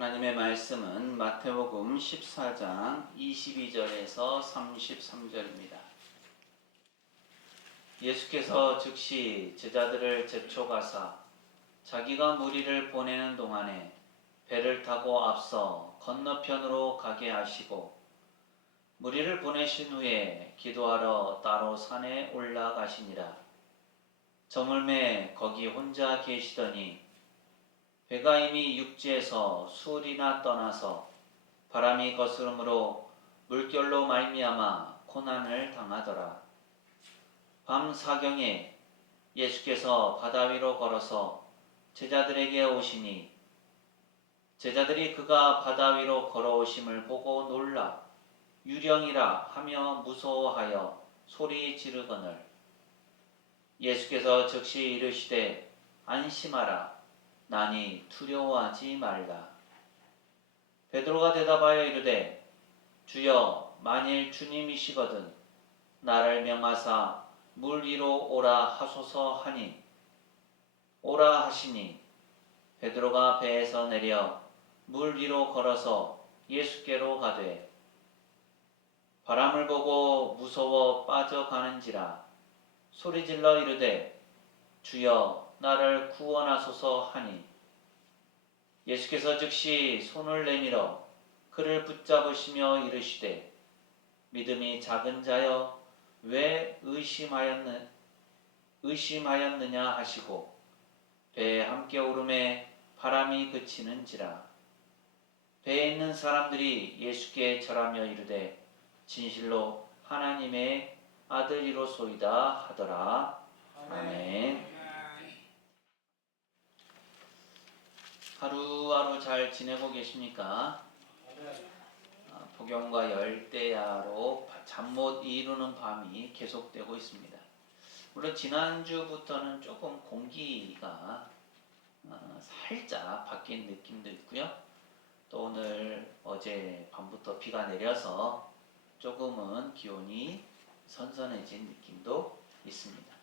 하나님의 말씀은 마태복음 14장 22절에서 33절입니다. 예수께서 즉시 제자들을 재촉하사 자기가 무리를 보내는 동안에 배를 타고 앞서 건너편으로 가게 하시고 무리를 보내신 후에 기도하러 따로 산에 올라가시니라. 저물매 거기 혼자 계시더니 배가 이미 육지에서 수울이나 떠나서 바람이 거스름으로 물결로 말미암아 고난을 당하더라. 밤 사경에 예수께서 바다 위로 걸어서 제자들에게 오시니 제자들이 그가 바다 위로 걸어오심을 보고 놀라 유령이라 하며 무서워하여 소리 지르거늘 예수께서 즉시 이르시되 안심하라 나니 두려워하지 말라. 베드로가 대답하여 이르되 주여 만일 주님이시거든 나를 명하사 물 위로 오라 하소서 하니 오라 하시니 베드로가 배에서 내려 물 위로 걸어서 예수께로 가되 바람을 보고 무서워 빠져가는지라 소리질러 이르되 주여 나를 구원하소서 하니 예수께서 즉시 손을 내밀어 그를 붙잡으시며 이르시되 믿음이 작은 자여 왜 의심하였느냐 하시고 배에 함께 오름에 바람이 그치는지라. 배에 있는 사람들이 예수께 절하며 이르되 진실로 하나님의 아들이로소이다 하더라. 아멘. 하루하루 잘 지내고 계십니까? 폭염과 열대야로 잠 못 이루는 밤이 계속되고 있습니다. 물론 지난주부터는 조금 공기가 살짝 바뀐 느낌도 있고요. 또 오늘 어제 밤부터 비가 내려서 조금은 기온이 선선해진 느낌도 있습니다.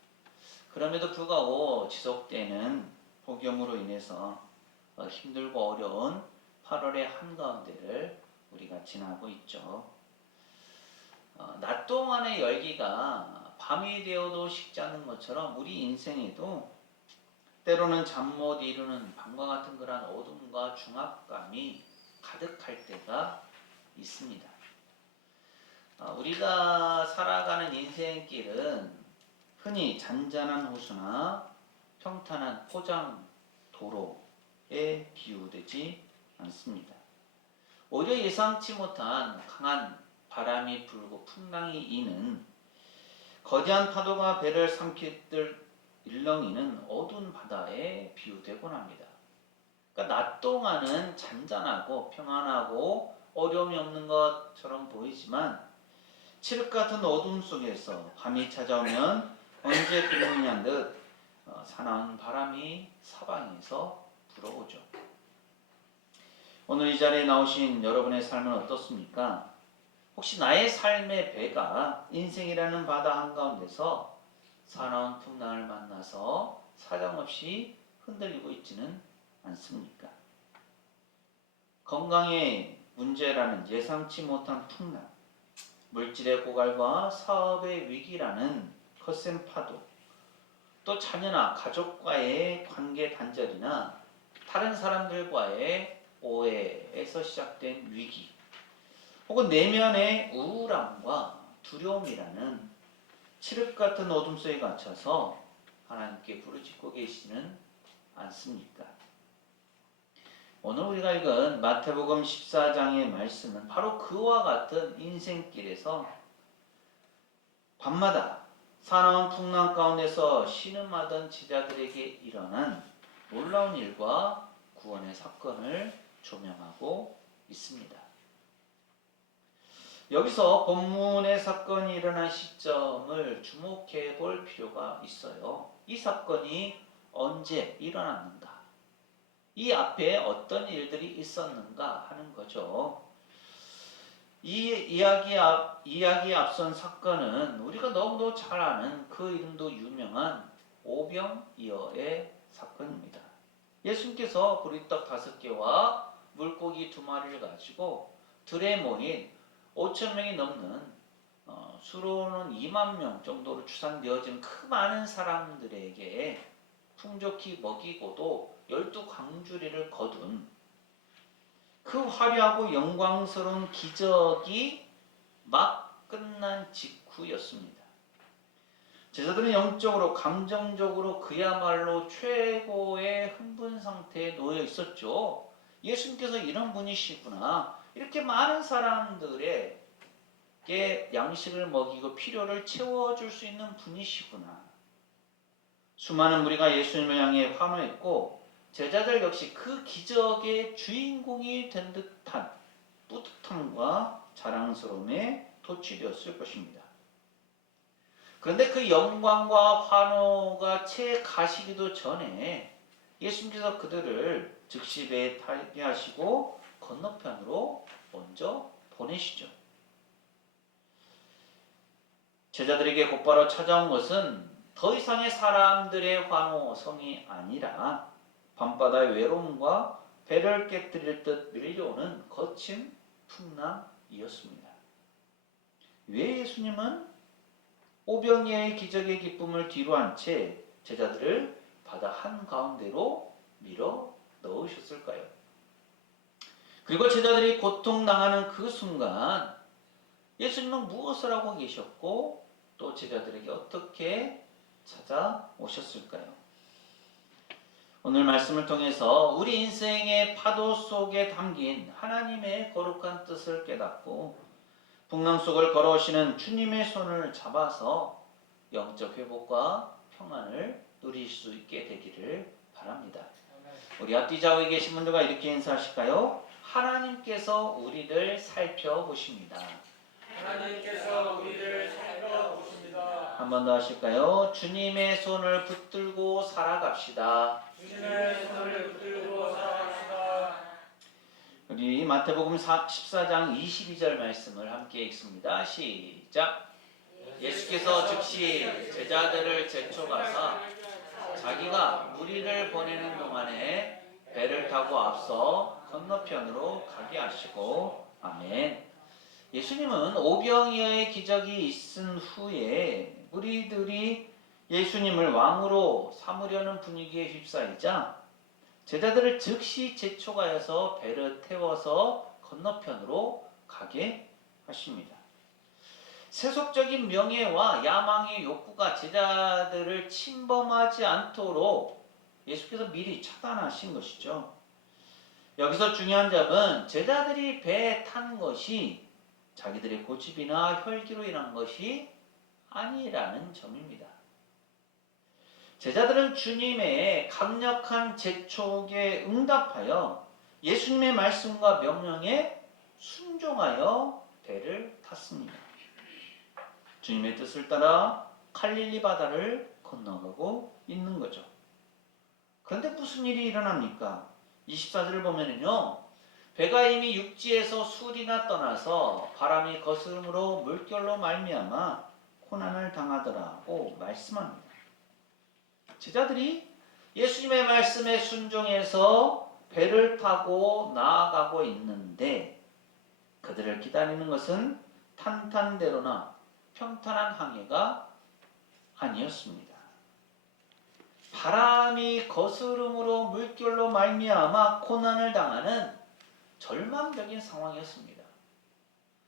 그럼에도 불구하고 지속되는 폭염으로 인해서 힘들고 어려운 8월의 한가운데를 우리가 지나고 있죠. 낮 동안의 열기가 밤이 되어도 식지 않는 것처럼 우리 인생에도 때로는 잠 못 이루는 밤과 같은 그런 어둠과 중압감이 가득할 때가 있습니다. 우리가 살아가는 인생길은 흔히 잔잔한 호수나 평탄한 포장 도로에 비유되지 않습니다. 오히려 예상치 못한 강한 바람이 불고 풍랑이 이는 거대한 파도가 배를 삼키듯 일렁이는 어두운 바다에 비유되곤 합니다. 그러니까 낮 동안은 잔잔하고 평안하고 어려움이 없는 것처럼 보이지만 칠흑 같은 어둠 속에서 밤이 찾아오면 언제 끝느냐는 듯 사나운 바람이 사방에서 불어오죠. 오늘 이 자리에 나오신 여러분의 삶은 어떻습니까? 혹시 나의 삶의 배가 인생이라는 바다 한가운데서 사나운 풍랑을 만나서 사정없이 흔들리고 있지는 않습니까? 건강의 문제라는 예상치 못한 풍랑, 물질의 고갈과 사업의 위기라는 거센 파도, 또 자녀나 가족과의 관계 단절이나 다른 사람들과의 오해에서 시작된 위기, 혹은 내면의 우울함과 두려움이라는 칠흑 같은 어둠 속에 갇혀서 하나님께 부르짖고 계시는 않습니까? 오늘 우리가 읽은 마태복음 14장의 말씀은 바로 그와 같은 인생길에서 밤마다 사나운 풍랑 가운데서 신음하던 제자들에게 일어난 놀라운 일과 구원의 사건을 조명하고 있습니다. 여기서 본문의 사건이 일어난 시점을 주목해 볼 필요가 있어요. 이 사건이 언제 일어났는가? 이 앞에 어떤 일들이 있었는가 하는 거죠. 이 이야기에 앞선 사건은 우리가 너무도 잘 아는 그 이름도 유명한 오병이어의 사건입니다. 예수님께서 보리떡 5개와 물고기 물고기 2마리를 가지고 들에 모인 5천 명이 넘는 수로는 2만 명 정도로 추산되어진 그 많은 사람들에게 풍족히 먹이고도 12광주리를 거둔 그 화려하고 영광스러운 기적이 막 끝난 직후였습니다. 제자들은 영적으로 감정적으로 그야말로 최고의 흥분 상태에 놓여 있었죠. 예수님께서 이런 분이시구나. 이렇게 많은 사람들에게 양식을 먹이고 필요를 채워줄 수 있는 분이시구나. 수많은 무리가 예수님을 향해 환호했고 제자들 역시 그 기적의 주인공이 된 듯한 뿌듯함과 자랑스러움에 도취되었을 것입니다. 그런데 그 영광과 환호가 채 가시기도 전에 예수님께서 그들을 즉시 배에 타게 하시고 건너편으로 먼저 보내시죠. 제자들에게 곧바로 찾아온 것은 더 이상의 사람들의 환호성이 아니라 밤바다의 외로움과 배를 깨뜨릴 듯 밀려오는 거친 풍랑이었습니다. 왜 예수님은 오병이어의 기적의 기쁨을 뒤로한 채 제자들을 바다 한가운데로 밀어 넣으셨을까요? 그리고 제자들이 고통당하는 그 순간 예수님은 무엇을 하고 계셨고 또 제자들에게 어떻게 찾아오셨을까요? 오늘 말씀을 통해서 우리 인생의 파도 속에 담긴 하나님의 거룩한 뜻을 깨닫고 풍랑 속을 걸어오시는 주님의 손을 잡아서 영적 회복과 평안을 누릴 수 있게 되기를 바랍니다. 우리 앞뒤 좌우에 계신 분들과 이렇게 인사하실까요? 하나님께서 우리를 살펴보십니다. 하나님께서 우리를 살펴보십니다. 한 번 더 하실까요? 주님의 손을 붙들고 살아갑시다. 주님의 손을 붙들고 살아갑시다. 우리 마태복음 14장 22절 말씀을 함께 읽습니다. 시작. 예수께서 즉시 제자들을 제쳐가사 자기가 무리를 보내는 동안에 배를 타고 앞서 건너편으로 가게 하시고 아멘. 예수님은 오병이어의 기적이 있은 후에 무리들이 예수님을 왕으로 삼으려는 분위기에 휩싸이자 제자들을 즉시 재촉하여서 배를 태워서 건너편으로 가게 하십니다. 세속적인 명예와 야망의 욕구가 제자들을 침범하지 않도록 예수께서 미리 차단하신 것이죠. 여기서 중요한 점은 제자들이 배에 탄 것이 자기들의 고집이나 혈기로 인한 것이 아니라는 점입니다. 제자들은 주님의 강력한 재촉에 응답하여 예수님의 말씀과 명령에 순종하여 배를 탔습니다. 주님의 뜻을 따라 갈릴리 바다를 건너가고 있는 거죠. 그런데 무슨 일이 일어납니까? 24절을 보면은요, 배가 이미 육지에서 술이나 떠나서 바람이 거스름으로 물결로 말미암아 고난을 당하더라고 말씀합니다. 제자들이 예수님의 말씀에 순종해서 배를 타고 나아가고 있는데 그들을 기다리는 것은 탄탄대로나 평탄한 항해가 아니었습니다. 바람이 거스름으로 물결로 말미암아 고난을 당하는 절망적인 상황이었습니다.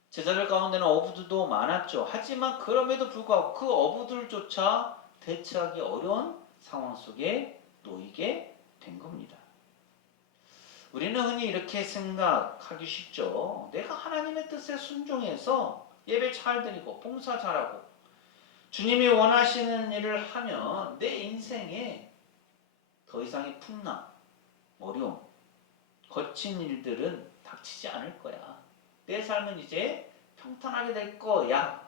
제자들 가운데는 어부들도 많았죠. 하지만 그럼에도 불구하고 그 어부들조차 대처하기 어려운 상황 속에 놓이게 된 겁니다. 우리는 흔히 이렇게 생각하기 쉽죠. 내가 하나님의 뜻에 순종해서 예배 잘 드리고 봉사 잘하고 주님이 원하시는 일을 하면 내 인생에 더 이상의 풍랑, 어려움, 거친 일들은 닥치지 않을 거야. 내 삶은 이제 평탄하게 될 거야.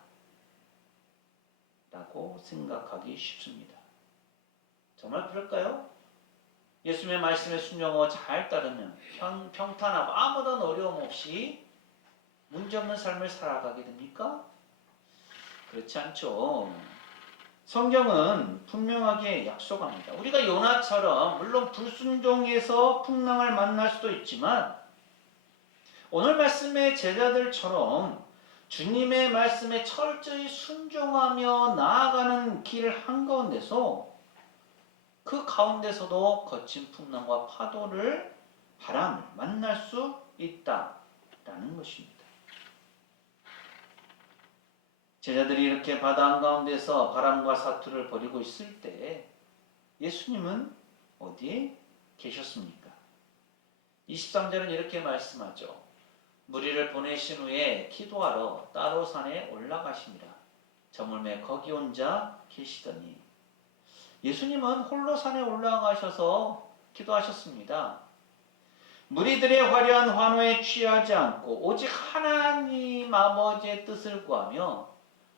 라고 생각하기 쉽습니다. 정말 그럴까요? 예수님의 말씀에 순종하고 잘 따르면 평탄하고 아무런 어려움 없이 문제없는 삶을 살아가게 됩니까? 그렇지 않죠. 성경은 분명하게 약속합니다. 우리가 요나처럼 물론 불순종해서 풍랑을 만날 수도 있지만 오늘 말씀의 제자들처럼 주님의 말씀에 철저히 순종하며 나아가는 길 한가운데서 그 가운데서도 거친 풍랑과 파도를 바람을 만날 수 있다라는 것입니다. 제자들이 이렇게 바다 한가운데서 바람과 사투를 벌이고 있을 때 예수님은 어디에 계셨습니까? 23절은 이렇게 말씀하죠. 무리를 보내신 후에 기도하러 따로 산에 올라가시니라. 저물매 거기 혼자 계시더니 예수님은 홀로 산에 올라가셔서 기도하셨습니다. 무리들의 화려한 환호에 취하지 않고 오직 하나님 아버지의 뜻을 구하며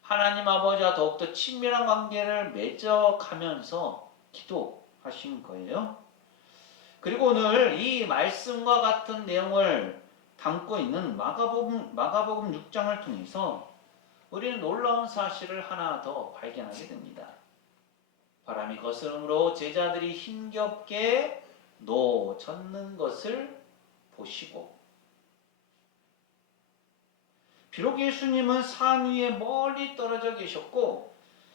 하나님 아버지와 더욱더 친밀한 관계를 맺어가면서 기도하신 거예요. 그리고 오늘 이 말씀과 같은 내용을 담고 있는 마가복음 6장을 통해서 우리는 놀라운 사실을 하나 더 발견하게 됩니다. 바람이 거스름으로 제자들이 힘겹게 놓젓는 것을 보시고, 비록 예수님은 산 위에 멀리 떨어져 계셨고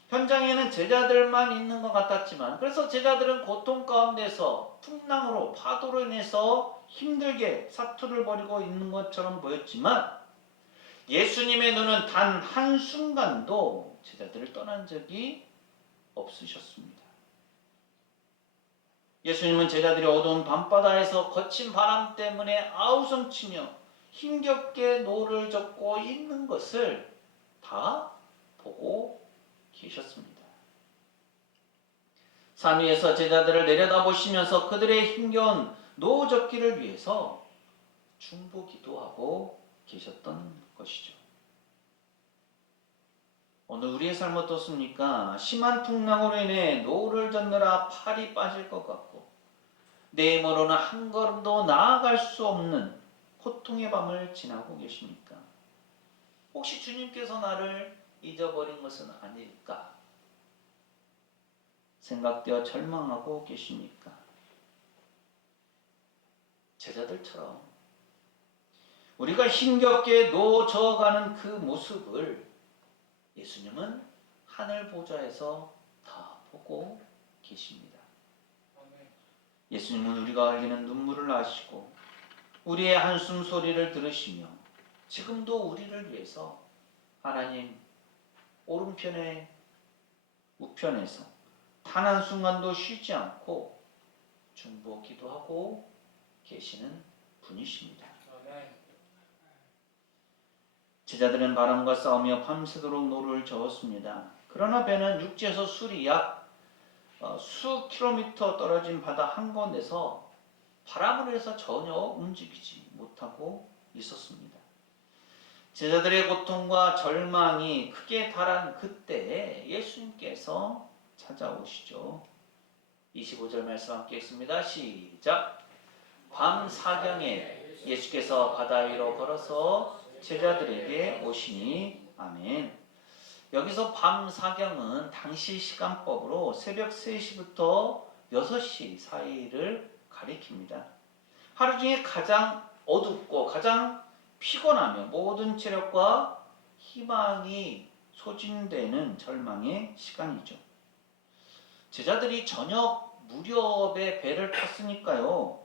현장에는 제자들만 있는 것 같았지만, 그래서 제자들은 고통 가운데서 풍랑으로 파도로 인해서 힘들게 사투를 벌이고 있는 것처럼 보였지만 예수님의 눈은 단 한순간도 제자들을 떠난 적이 없으셨습니다. 예수님은 제자들이 어두운 밤바다에서 거친 바람 때문에 아우성치며 힘겹게 노를 젓고 있는 것을 다 보고 계셨습니다. 산 위에서 제자들을 내려다보시면서 그들의 힘겨운 노젓기를 위해서 중보기도하고 계셨던 것이죠. 오늘 우리의 삶 어떻습니까? 심한 풍랑으로 인해 노를 젓느라 팔이 빠질 것 같고 내 힘으로는 한 걸음도 나아갈 수 없는 고통의 밤을 지나고 계십니까? 혹시 주님께서 나를 잊어버린 것은 아닐까 생각되어 절망하고 계십니까? 제자들처럼 우리가 힘겹게 노져가는 그 모습을 예수님은 하늘 보좌에서 다 보고 계십니다. 예수님은 우리가 흘리는 눈물을 아시고 우리의 한숨 소리를 들으시며 지금도 우리를 위해서 하나님 오른편에 우편에서 단 한순간도 쉬지 않고 중보 기도하고 계시는 분이십니다. 제자들은 바람과 싸우며 밤새도록 노를 저었습니다. 그러나 배는 육지에서 술이 약 수 킬로미터 떨어진 바다 한가운데서 바람을 해서 전혀 움직이지 못하고 있었습니다. 제자들의 고통과 절망이 크게 달한 그때에 예수님께서 찾아오시죠. 25절 말씀 함께 읽습니다. 시작. 밤 사경에 예수께서 바다 위로 걸어서 제자들에게 오시니. 아멘. 여기서 밤 사경은 당시 시간법으로 새벽 3시부터 6시 사이를 가리킵니다. 하루 중에 가장 어둡고 가장 피곤하며 모든 체력과 희망이 소진되는 절망의 시간이죠. 제자들이 저녁 무렵에 배를 탔으니까요.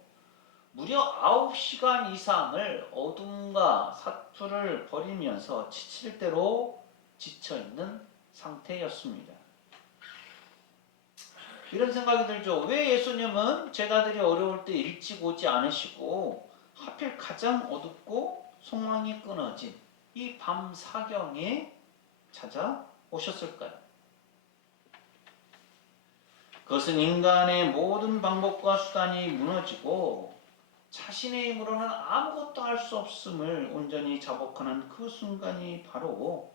무려 9시간 이상을 어둠과 사투를 벌이면서 지칠 대로 지쳐있는 상태였습니다. 이런 생각이 들죠. 왜 예수님은 제자들이 어려울 때 일찍 오지 않으시고 하필 가장 어둡고 소망이 끊어진 이 밤 사경에 찾아오셨을까요? 그것은 인간의 모든 방법과 수단이 무너지고 자신의 힘으로는 아무것도 할 수 없음을 온전히 자복하는 그 순간이 바로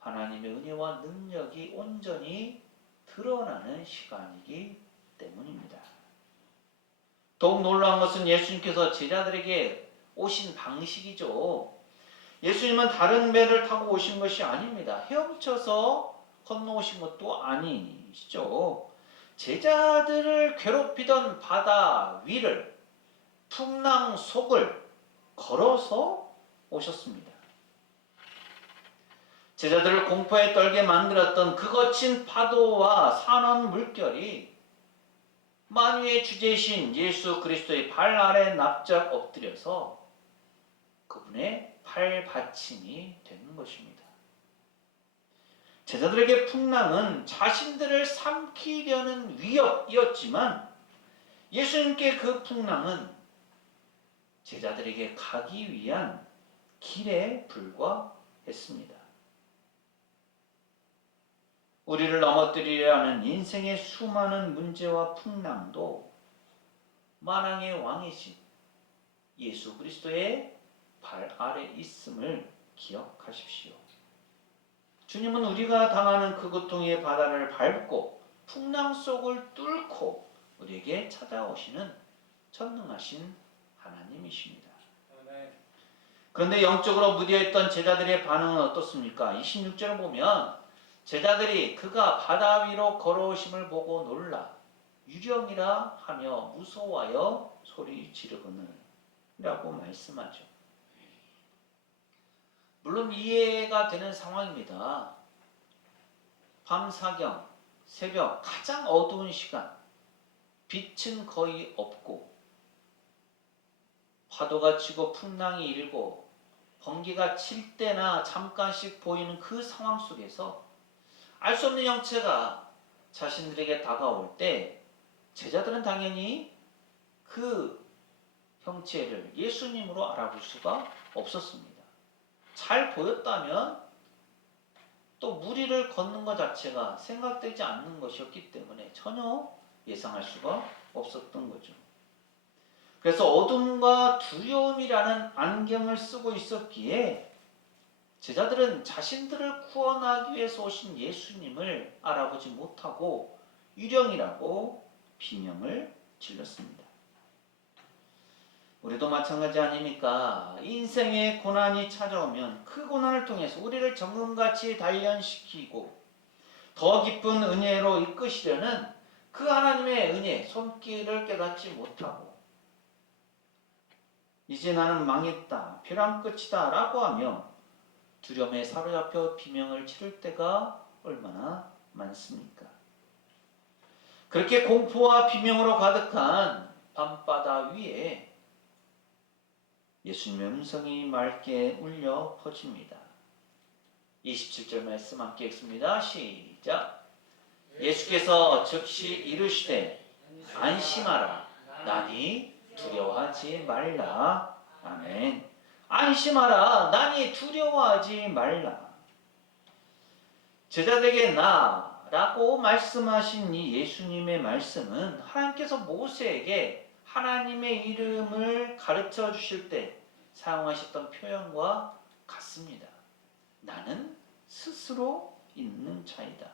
하나님의 은혜와 능력이 온전히 드러나는 시간이기 때문입니다. 더욱 놀라운 것은 예수님께서 제자들에게 오신 방식이죠. 예수님은 다른 배를 타고 오신 것이 아닙니다. 헤엄쳐서 건너오신 것도 아니시죠. 제자들을 괴롭히던 바다 위를, 풍랑 속을 걸어서 오셨습니다. 제자들을 공포에 떨게 만들었던 그 거친 파도와 산원 물결이 만유의 주제이신 예수 그리스도의 발 아래 납작 엎드려서 그분의 발받침이 되는 것입니다. 제자들에게 풍랑은 자신들을 삼키려는 위협이었지만 예수님께 그 풍랑은 제자들에게 가기 위한 길에 불과했습니다. 우리를 넘어뜨리려 하는 인생의 수많은 문제와 풍랑도 만왕의 왕이신 예수 그리스도의 발 아래 있음을 기억하십시오. 주님은 우리가 당하는 그 고통의 바다를 밟고 풍랑 속을 뚫고 우리에게 찾아오시는 전능하신 하나님이십니다. 그런데 영적으로 무뎌있던 제자들의 반응은 어떻습니까? 26절을 보면 제자들이 그가 바다 위로 걸어오심을 보고 놀라 유령이라 하며 무서워하여 소리 지르거늘 라고 말씀하죠. 물론 이해가 되는 상황입니다. 밤사경, 새벽 가장 어두운 시간, 빛은 거의 없고 파도가 치고 풍랑이 일고 번개가 칠 때나 잠깐씩 보이는 그 상황 속에서 알 수 없는 형체가 자신들에게 다가올 때 제자들은 당연히 그 형체를 예수님으로 알아볼 수가 없었습니다. 잘 보였다면 또 무리를 걷는 것 자체가 생각되지 않는 것이었기 때문에 전혀 예상할 수가 없었던 거죠. 그래서 어둠과 두려움이라는 안경을 쓰고 있었기에 제자들은 자신들을 구원하기 위해서 오신 예수님을 알아보지 못하고 유령이라고 비명을 질렀습니다. 우리도 마찬가지 아닙니까? 인생의 고난이 찾아오면 그 고난을 통해서 우리를 정금같이 단련시키고 더 깊은 은혜로 이끄시려는 그 하나님의 은혜, 손길을 깨닫지 못하고 이제 나는 망했다, 벼랑 끝이다 라고 하며 두려움에 사로잡혀 비명을 치를 때가 얼마나 많습니까? 그렇게 공포와 비명으로 가득한 밤바다 위에 예수님의 음성이 맑게 울려 퍼집니다. 27절 말씀 함께 읽습니다. 시작. 예수께서 즉시 이르시되 안심하라, 나니 두려워하지 말라. 아멘. 안심하라, 나니 두려워하지 말라. 제자들에게 나라고 말씀하신 이 예수님의 말씀은 하나님께서 모세에게 하나님의 이름을 가르쳐 주실 때 사용하셨던 표현과 같습니다. 나는 스스로 있는 자이다.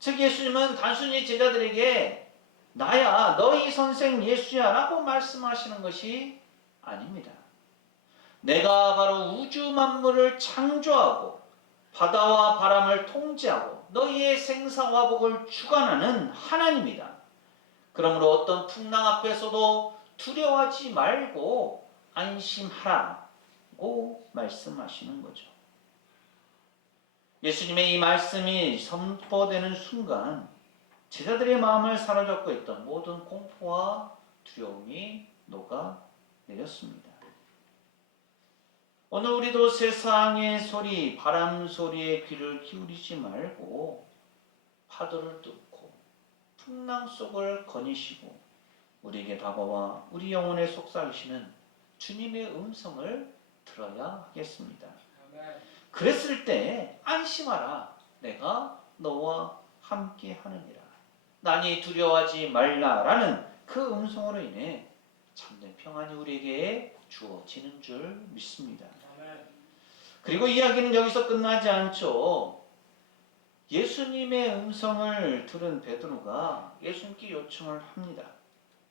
즉 예수님은 단순히 제자들에게 나야, 너희 선생 예수야 라고 말씀하시는 것이 아닙니다. 내가 바로 우주 만물을 창조하고 바다와 바람을 통제하고 너희의 생사화복을 주관하는 하나님이다. 그러므로 어떤 풍랑 앞에서도 두려워하지 말고 안심하라고 말씀하시는 거죠. 예수님의 이 말씀이 선포되는 순간 제자들의 마음을 사로잡고 있던 모든 공포와 두려움이 녹아내렸습니다. 오늘 우리도 세상의 소리, 바람 소리에 귀를 기울이지 말고 파도를 뚫고 풍랑 속을 거니시고 우리에게 다가와 우리 영혼에 속삭이시는 주님의 음성을 들어야 하겠습니다. 그랬을 때 안심하라, 내가 너와 함께 하느니라. 나니 두려워하지 말라라는 그 음성으로 인해 참된 평안이 우리에게 주어지는 줄 믿습니다. 그리고 이야기는 여기서 끝나지 않죠. 예수님의 음성을 들은 베드로가 예수님께 요청을 합니다.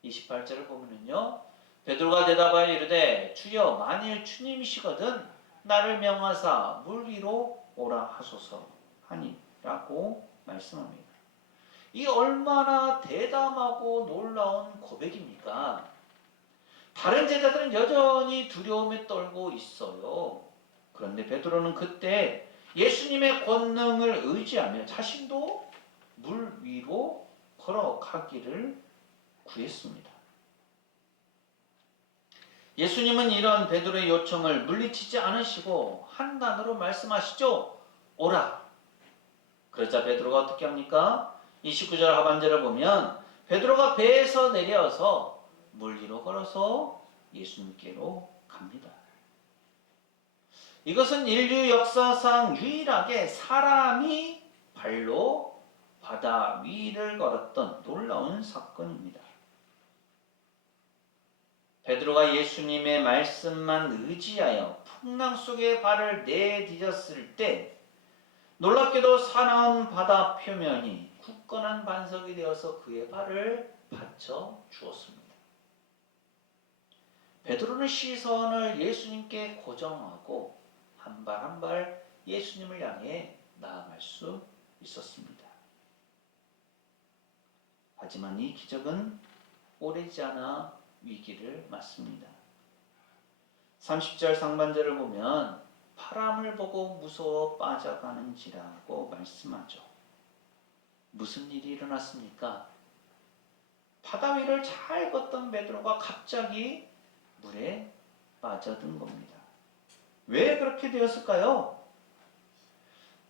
28절을 보면요, 베드로가 대답하여 이르되 주여, 만일 주님이시거든 나를 명하사 물 위로 오라 하소서 하니 라고 말씀합니다. 이 얼마나 대담하고 놀라운 고백입니까? 다른 제자들은 여전히 두려움에 떨고 있어요. 그런데 베드로는 그때 예수님의 권능을 의지하며 자신도 물 위로 걸어가기를 구했습니다. 예수님은 이런 베드로의 요청을 물리치지 않으시고 한 단어로 말씀하시죠. 오라. 그러자 베드로가 어떻게 합니까? 29절 하반절을 보면 베드로가 배에서 내려서 물 위로 걸어서 예수님께로 갑니다. 이것은 인류 역사상 유일하게 사람이 발로 바다 위를 걸었던 놀라운 사건입니다. 베드로가 예수님의 말씀만 의지하여 풍랑 속에 발을 내디뎠을 때 놀랍게도 사나운 바다 표면이 굳건한 반석이 되어서 그의 발을 받쳐 주었습니다. 베드로는 시선을 예수님께 고정하고 한 발 한 발 예수님을 향해 나아갈 수 있었습니다. 하지만 이 기적은 오래지 않아 위기를 맞습니다. 30절 상반절을 보면 바람을 보고 무서워 빠져가는지라고 말씀하죠. 무슨 일이 일어났습니까? 바다 위를 잘 걷던 베드로가 갑자기 물에 빠져든 겁니다. 왜 그렇게 되었을까요?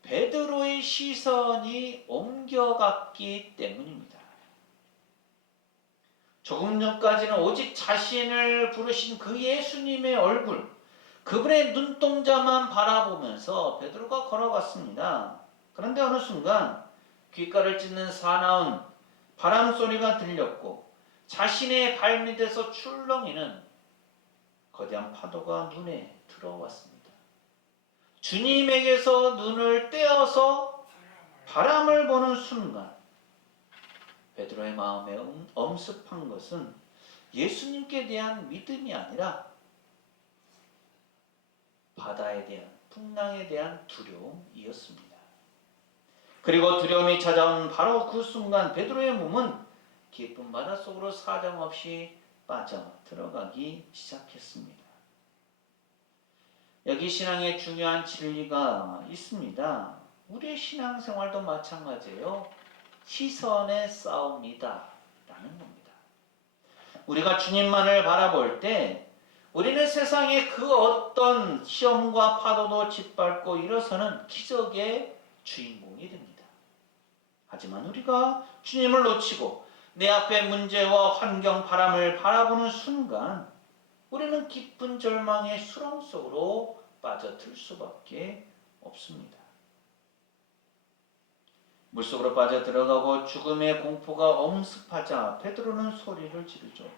베드로의 시선이 옮겨갔기 때문입니다. 조금 전까지는 오직 자신을 부르신 그 예수님의 얼굴, 그분의 눈동자만 바라보면서 베드로가 걸어갔습니다. 그런데 어느 순간 귓가를 찢는 사나운 바람 소리가 들렸고 자신의 발밑에서 출렁이는 거대한 파도가 눈에 들어왔습니다. 주님에게서 눈을 떼어서 바람을 보는 순간 베드로의 마음에 엄습한 것은 예수님께 대한 믿음이 아니라 바다에 대한, 풍랑에 대한 두려움이었습니다. 그리고 두려움이 찾아온 바로 그 순간 베드로의 몸은 깊은 바다 속으로 사정없이 빠져 들어가기 시작했습니다. 여기 신앙에 중요한 진리가 있습니다. 우리의 신앙생활도 마찬가지예요. 시선의 싸움이다 라는 겁니다. 우리가 주님만을 바라볼 때 우리는 세상의 그 어떤 시험과 파도도 짓밟고 일어서는 기적의 주인공이 됩니다. 하지만 우리가 주님을 놓치고 내 앞에 문제와 환경, 바람을 바라보는 순간 우리는 깊은 절망의 수렁 속으로 빠져들 수밖에 없습니다. 물속으로 빠져 들어가고 죽음의 공포가 엄습하자 베드로는 소리를 지르죠.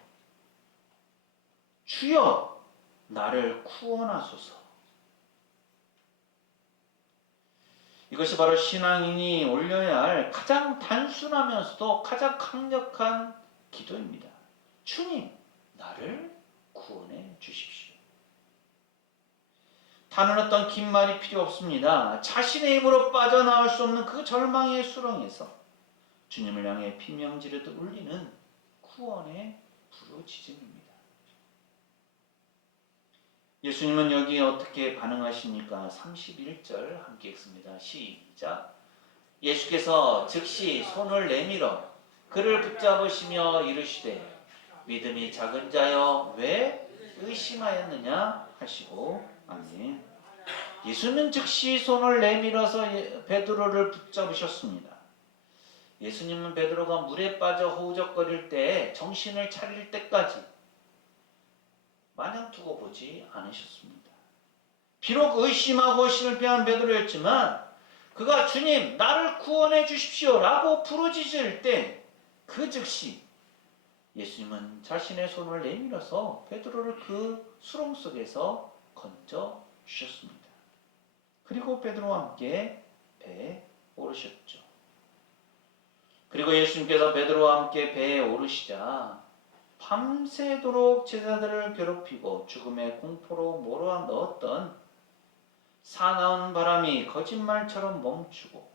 주여, 나를 구원하소서. 이것이 바로 신앙인이 올려야 할 가장 단순하면서도 가장 강력한 기도입니다. 주님, 나를 구원해 주십시오. 다른 어떤 긴 말이 필요 없습니다. 자신의 힘으로 빠져나올 수 없는 그 절망의 수렁에서 주님을 향해 비명 지르듯 울리는 구원의 부르짖음입니다. 예수님은 여기에 어떻게 반응하십니까? 31절 함께 읽습니다. 시작. 예수께서 즉시 손을 내밀어 그를 붙잡으시며 이르시되 믿음이 작은 자여 왜 의심하였느냐 하시고 아멘. 예수는 즉시 손을 내밀어서 베드로를 붙잡으셨습니다. 예수님은 베드로가 물에 빠져 허우적거릴 때 정신을 차릴 때까지 마냥 두고 보지 않으셨습니다. 비록 의심하고 실패한 베드로였지만 그가 주님 나를 구원해 주십시오 라고 부르짖을 때 그 즉시 예수님은 자신의 손을 내밀어서 베드로를 그 수렁 속에서 건져 주셨습니다. 그리고 베드로와 함께 배에 오르셨죠. 그리고 예수님께서 베드로와 함께 배에 오르시자 밤새도록 제자들을 괴롭히고 죽음의 공포로 몰아넣었던 사나운 바람이 거짓말처럼 멈추고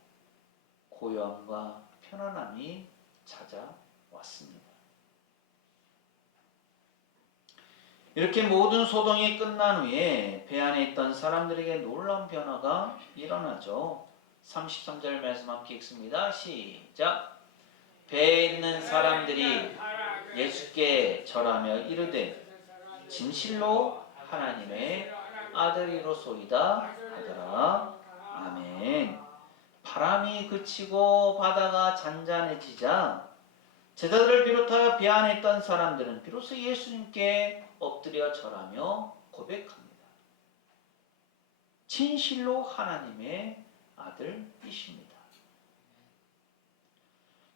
고요함과 편안함이 찾아왔습니다. 이렇게 모든 소동이 끝난 후에 배 안에 있던 사람들에게 놀라운 변화가 일어나죠. 33절 말씀 함께 읽습니다. 시작. 배에 있는 사람들이 예수께 절하며 이르되 진실로 하나님의 아들이로소이다 하더라. 아멘. 바람이 그치고 바다가 잔잔해지자 제자들을 비롯하여 배 안에 있던 사람들은 비로소 예수님께 엎드려 절하며 고백합니다. 진실로 하나님의 아들이십니다.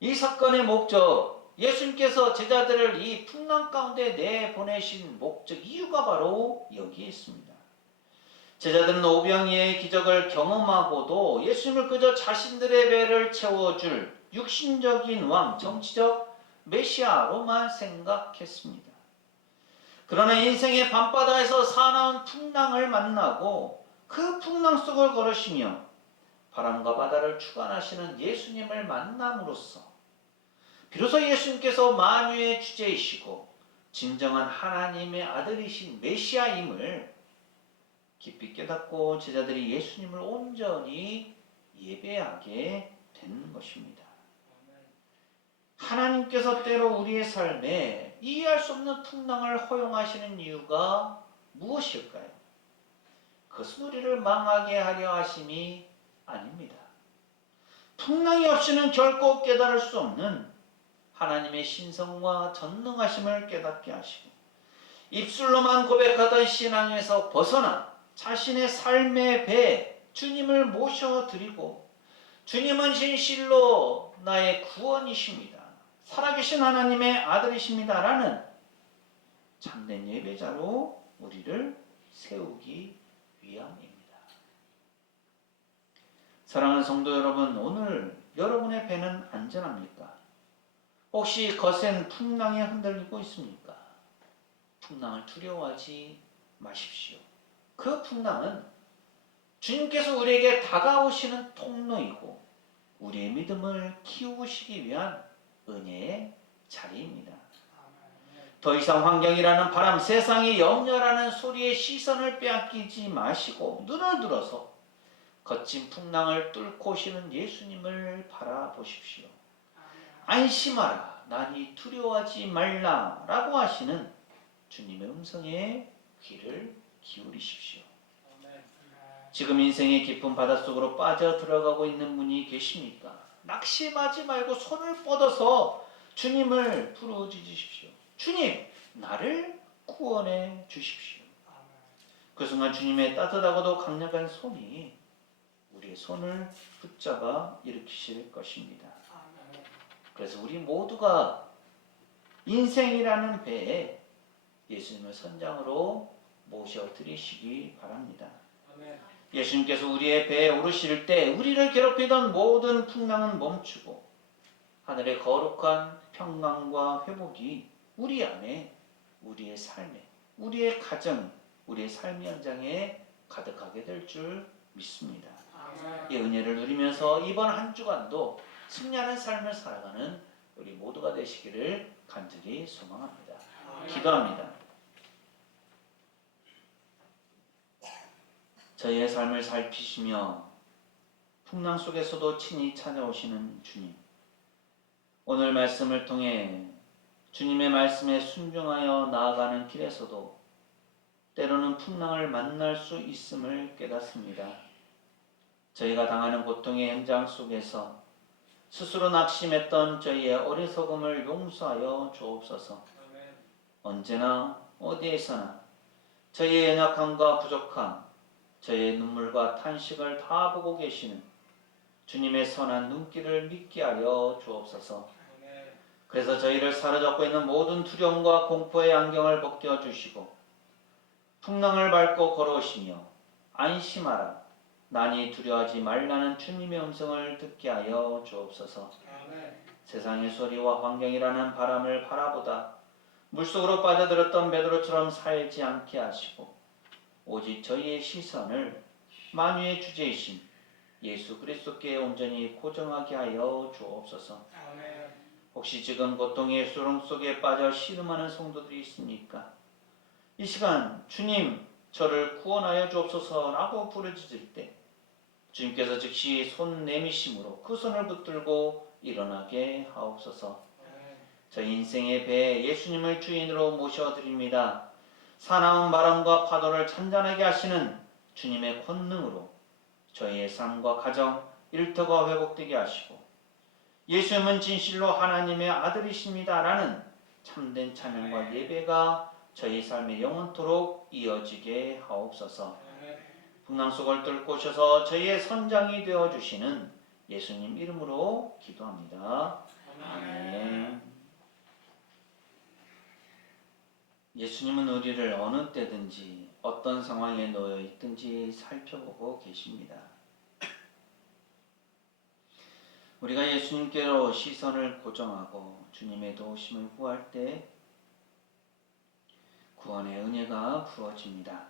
이 사건의 목적, 예수님께서 제자들을 이 풍랑 가운데 내보내신 목적, 이유가 바로 여기에 있습니다. 제자들은 오병이의 기적을 경험하고도 예수님을 그저 자신들의 배를 채워줄 육신적인 왕, 정치적 메시아로만 생각했습니다. 그러나 인생의 밤바다에서 사나운 풍랑을 만나고 그 풍랑 속을 걸으시며 바람과 바다를 주관하시는 예수님을 만남으로써 비로소 예수님께서 만유의 주제이시고 진정한 하나님의 아들이신 메시아임을 깊이 깨닫고 제자들이 예수님을 온전히 예배하게 된 것입니다. 하나님께서 때로 우리의 삶에 이해할 수 없는 풍랑을 허용하시는 이유가 무엇일까요? 그것은 우리를 망하게 하려 하심이 아닙니다. 풍랑이 없이는 결코 깨달을 수 없는 하나님의 신성과 전능하심을 깨닫게 하시고 입술로만 고백하던 신앙에서 벗어나 자신의 삶의 배에 주님을 모셔드리고 주님은 진실로 나의 구원이십니다. 살아계신 하나님의 아들이십니다. 라는 참된 예배자로 우리를 세우기 위함입니다. 사랑하는 성도 여러분, 오늘 여러분의 배는 안전합니까? 혹시 거센 풍랑에 흔들리고 있습니까? 풍랑을 두려워하지 마십시오. 그 풍랑은 주님께서 우리에게 다가오시는 통로이고 우리의 믿음을 키우시기 위한 은혜의 자리입니다. 더 이상 환경이라는 바람, 세상의 염려라는 소리에 시선을 빼앗기지 마시고 눈을 들어서 거친 풍랑을 뚫고 오시는 예수님을 바라보십시오. 안심하라, 나니 두려워하지 말라 라고 하시는 주님의 음성에 귀를 기울이십시오. 지금 인생의 깊은 바닷속으로 빠져 들어가고 있는 분이 계십니까? 낙심하지 말고 손을 뻗어서 주님을 부르짖으십시오. 주님, 나를 구원해 주십시오. 그 순간 주님의 따뜻하고도 강력한 손이 우리의 손을 붙잡아 일으키실 것입니다. 그래서 우리 모두가 인생이라는 배에 예수님을 선장으로 모셔드리시기 바랍니다. 예수님께서 우리의 배에 오르실 때 우리를 괴롭히던 모든 풍랑은 멈추고 하늘의 거룩한 평강과 회복이 우리 안에, 우리의 삶에, 우리의 가정, 우리의 삶의 현장에 가득하게 될 줄 믿습니다. 이 은혜를 누리면서 이번 한 주간도 승리하는 삶을 살아가는 우리 모두가 되시기를 간절히 소망합니다. 기도합니다. 저희의 삶을 살피시며 풍랑 속에서도 친히 찾아오시는 주님, 오늘 말씀을 통해 주님의 말씀에 순종하여 나아가는 길에서도 때로는 풍랑을 만날 수 있음을 깨닫습니다. 저희가 당하는 고통의 현장 속에서 스스로 낙심했던 저희의 어리석음을 용서하여 주옵소서. 언제나 어디에서나 저희의 연약함과 부족함, 저희의 눈물과 탄식을 다 보고 계시는 주님의 선한 눈길을 믿게 하여 주옵소서. 그래서 저희를 사로잡고 있는 모든 두려움과 공포의 안경을 벗겨주시고 풍랑을 밟고 걸어오시며 안심하라, 나니 두려워하지 말라는 주님의 음성을 듣게 하여 주옵소서. 세상의 소리와 환경이라는 바람을 바라보다 물속으로 빠져들었던 베드로처럼 살지 않게 하시고 오직 저희의 시선을 만유의 주제이신 예수 그리스도께 온전히 고정하게 하여 주옵소서. 혹시 지금 고통의 수렁 속에 빠져 씨름하는 성도들이 있습니까? 이 시간 주님 저를 구원하여 주옵소서라고 부르짖을 때 주님께서 즉시 손 내미심으로 그 손을 붙들고 일어나게 하옵소서. 저희 인생의 배 예수님을 주인으로 모셔드립니다. 사나운 바람과 파도를 잔잔하게 하시는 주님의 권능으로 저희의 삶과 가정, 일터가 회복되게 하시고 예수님은 진실로 하나님의 아들이십니다라는 참된 찬양과 예배가 저희 삶의 영원토록 이어지게 하옵소서. 풍랑 속을 뚫고 오셔서 저희의 선장이 되어주시는 예수님 이름으로 기도합니다. 아멘. 예수님은 우리를 어느 때든지 어떤 상황에 놓여 있든지 살펴보고 계십니다. 우리가 예수님께로 시선을 고정하고 주님의 도우심을 구할 때 구원의 은혜가 부어집니다.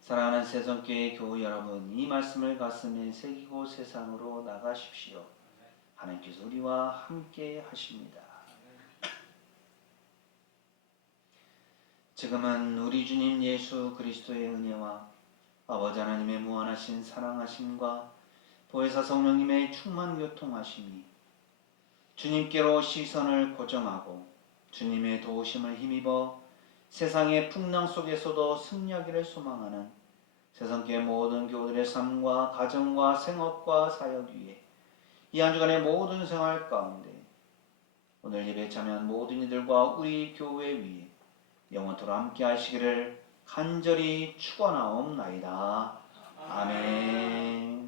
사랑하는 새성교회 교우 여러분, 이 말씀을 가슴에 새기고 세상으로 나가십시오. 하나님께서 우리와 함께 하십니다. 지금은 우리 주님 예수 그리스도의 은혜와 아버지 하나님의 무한하신 사랑하심과 보혜사 성령님의 충만 교통하심이 주님께로 시선을 고정하고 주님의 도우심을 힘입어 세상의 풍랑 속에서도 승리하기를 소망하는 새성교회 모든 교우들의 삶과 가정과 생업과 사역 위에 이 한 주간의 모든 생활 가운데 오늘 예배 참여한 모든 이들과 우리 교회 위에 영원토록 함께 하시기를 간절히 축원하옵나이다. 아멘.